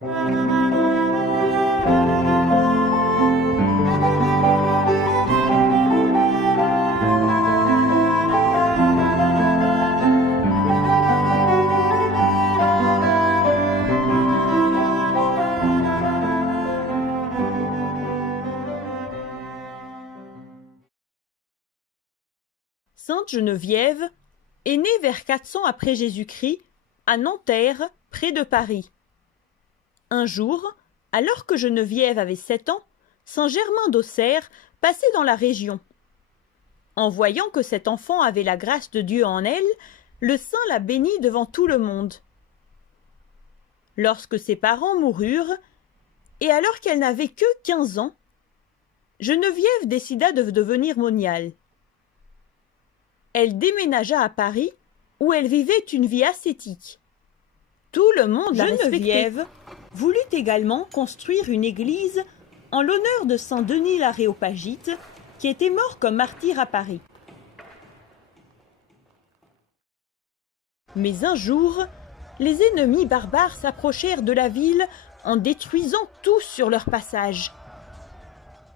Sainte Geneviève est née vers 400 après Jésus-Christ à Nanterre, près de Paris. Un jour, alors que Geneviève avait 7 ans, saint Germain d'Auxerre passait dans la région. En voyant que cet enfant avait la grâce de Dieu en elle, le saint la bénit devant tout le monde. Lorsque ses parents moururent, et alors qu'elle n'avait que 15 ans, Geneviève décida de devenir moniale. Elle déménagea à Paris, où elle vivait une vie ascétique. Tout le monde la respectait. Geneviève voulut également construire une église en l'honneur de saint Denis l'Aréopagite, qui était mort comme martyr à Paris. Mais un jour, les ennemis barbares s'approchèrent de la ville en détruisant tout sur leur passage.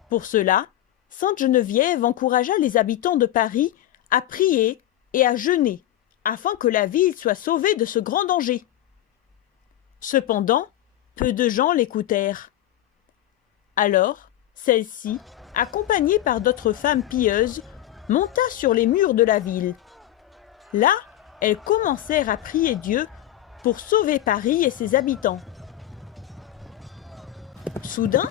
Pour cela, sainte Geneviève encouragea les habitants de Paris à prier et à jeûner, afin que la ville soit sauvée de ce grand danger. Cependant, peu de gens l'écoutèrent. Alors, celle-ci, accompagnée par d'autres femmes pieuses, monta sur les murs de la ville. Là, elles commencèrent à prier Dieu pour sauver Paris et ses habitants. Soudain,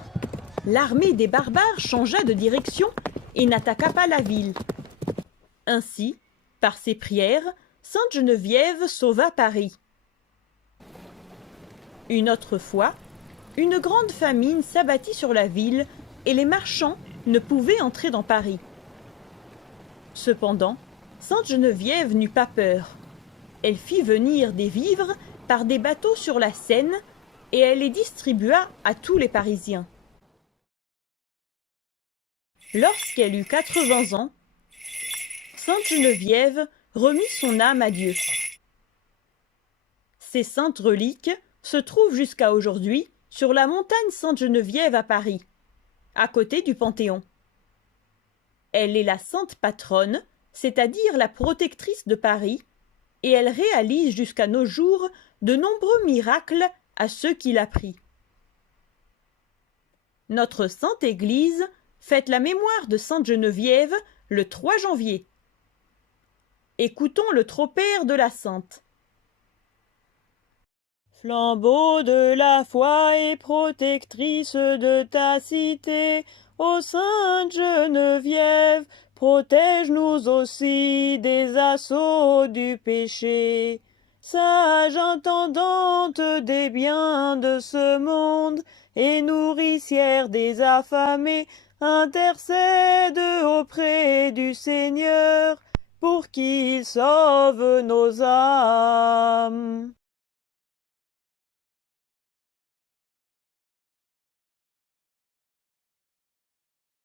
l'armée des barbares changea de direction et n'attaqua pas la ville. Ainsi, par ses prières, sainte Geneviève sauva Paris. Une autre fois, une grande famine s'abattit sur la ville et les marchands ne pouvaient entrer dans Paris. Cependant, sainte Geneviève n'eut pas peur. Elle fit venir des vivres par des bateaux sur la Seine et elle les distribua à tous les Parisiens. Lorsqu'elle eut 80 ans, sainte Geneviève remit son âme à Dieu. Ces saintes reliques se trouvent jusqu'à aujourd'hui sur la montagne Sainte-Geneviève à Paris, à côté du Panthéon. Elle est la sainte patronne, c'est-à-dire la protectrice de Paris, et elle réalise jusqu'à nos jours de nombreux miracles à ceux qui la prient. Notre Sainte Église fête la mémoire de sainte Geneviève le 3 janvier. Écoutons le tropère de la sainte. Flambeau de la foi et protectrice de ta cité, ô sainte Geneviève, protège-nous aussi des assauts du péché. Sage intendante des biens de ce monde et nourricière des affamés, intercède auprès du Seigneur pour qu'il sauve nos âmes.